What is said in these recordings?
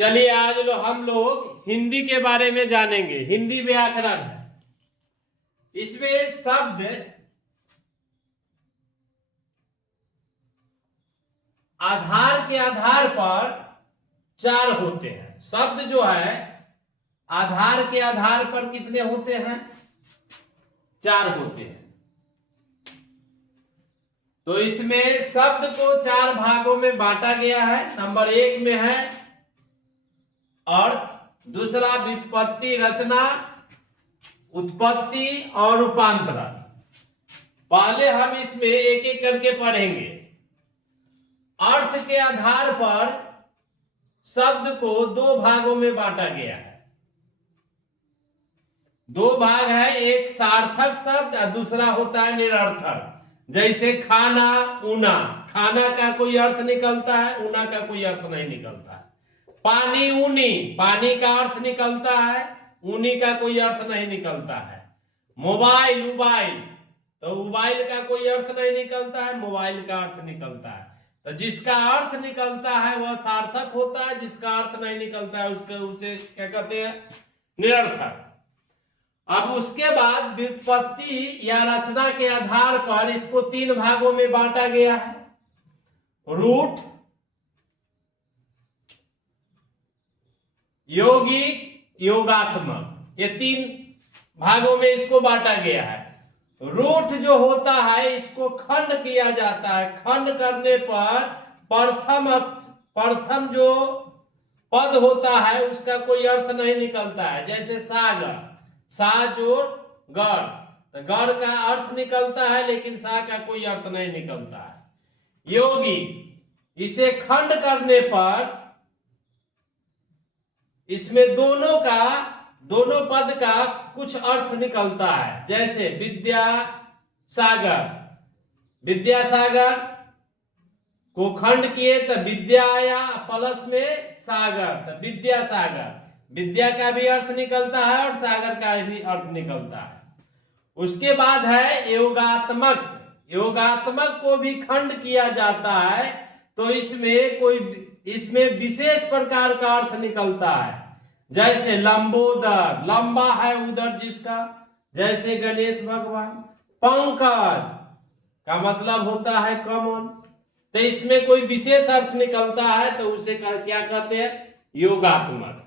चलिए आज हम लोग हिंदी के बारे में जानेंगे। हिंदी व्याकरण है, इसमें शब्द आधार के आधार पर चार होते हैं। शब्द जो है आधार के आधार पर कितने होते हैं? चार होते हैं। तो इसमें शब्द को चार भागों में बांटा गया है। नंबर 1 में है अर्थ, दूसरा व्युत्पत्ति, रचना, उत्पत्ति और रूपांतरण। पहले हम इसमें एक एक करके पढ़ेंगे। अर्थ के आधार पर शब्द को दो भागों में बांटा गया है। दो भाग है, एक सार्थक शब्द और दूसरा होता है निरर्थक। जैसे खाना, ऊना, खाना का कोई अर्थ निकलता है, ऊना का कोई अर्थ नहीं निकलता है। पानी, ऊनी, पानी का अर्थ निकलता है, ऊनी का कोई अर्थ नहीं निकलता है। मोबाइल, उबाइल, तो उबाइल का कोई अर्थ नहीं निकलता है, मोबाइल का अर्थ निकलता है। तो जिसका अर्थ निकलता है वह सार्थक होता है, जिसका अर्थ नहीं निकलता है उसे क्या कहते हैं? निरर्थक। अब उसके बाद व्युत्पत्ति या रचना के आधार पर इसको तीन भागों में बांटा गया है। रूट, यौगिक, योगात्मक, ये तीन भागों में इसको बांटा गया है। रूट जो होता है इसको खंड किया जाता है। खंड करने पर प्रथम जो पद होता है उसका कोई अर्थ नहीं निकलता है। जैसे सागर, सा जोड़ गढ़, तो गढ़ का अर्थ निकलता है लेकिन सा का कोई अर्थ नहीं निकलता है। यौगिक, इसे खंड करने पर इसमें दोनों पद का कुछ अर्थ निकलता है। जैसे विद्यासागर, विद्यासागर को खंड किए तो विद्या आया, प्लस में सागर, तो विद्यासागर। विद्या का भी अर्थ निकलता है और सागर का भी अर्थ निकलता है। उसके बाद है योगात्मक। योगात्मक को भी खंड किया जाता है तो इसमें विशेष प्रकार का अर्थ निकलता है। जैसे लंबोदर, लंबा है उदर जिसका, जैसे गणेश भगवान। पंकज का मतलब होता है कमल, तो इसमें कोई विशेष अर्थ निकलता है तो उसे क्या कहते हैं? योगात्मक।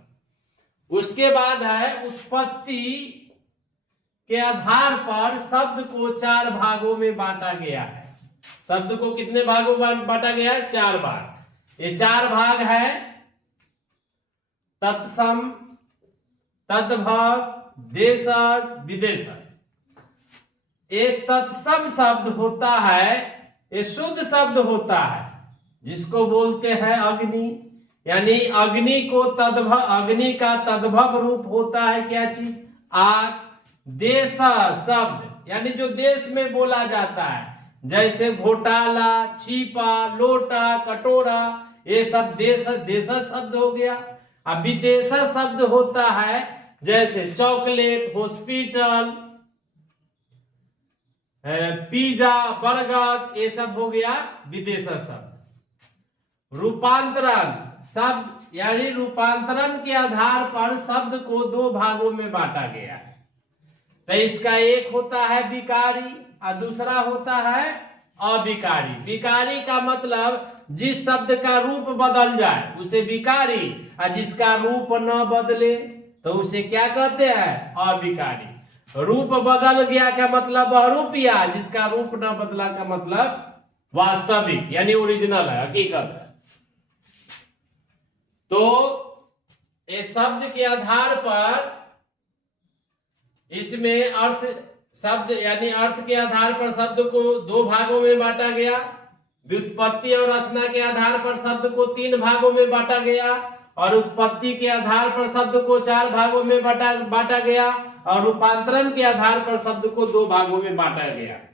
उसके बाद है उत्पत्ति के आधार पर शब्द को चार भागों में बांटा गया है। शब्द को कितने भागों में बांटा गया है? चार भाग। ये चार भाग है तत्सम, तद्भव, देशज, विदेशज। एक तत्सम शब्द होता है, ये शुद्ध शब्द होता है जिसको बोलते हैं अग्नि। यानी अग्नि का तद्भव रूप होता है क्या चीज? आग। देशज शब्द यानी जो देश में बोला जाता है, जैसे घोटाला, छीपा, लोटा, कटोरा, ये सब देशज शब्द हो गया। अब विदेशज शब्द होता है जैसे चॉकलेट, हॉस्पिटल, पिज्जा, बर्गर, ये सब हो गया विदेशज शब्द। रूपांतरण शब्द यानी रूपांतरण के आधार पर शब्द को दो भागों में बांटा गया है। तो इसका एक होता है विकारी और दूसरा होता है अविकारी। विकारी का मतलब जिस शब्द का रूप बदल जाए उसे विकारी, और जिसका रूप न बदले तो उसे क्या कहते हैं? अविकारी। रूप बदल गया का मतलब बहुरूपिया, जिसका रूप न बदला का मतलब वास्तविक यानी ओरिजिनल है, हकीकत है। तो इस शब्द के आधार पर इसमें अर्थ के आधार पर शब्द को दो भागों में बांटा गया। व्युत्पत्ति और रचना के आधार पर शब्द को तीन भागों में बांटा गया, और उत्पत्ति के आधार पर शब्द को चार भागों में बांटा गया, और रूपांतरण के आधार पर शब्द को दो भागों में बांटा गया।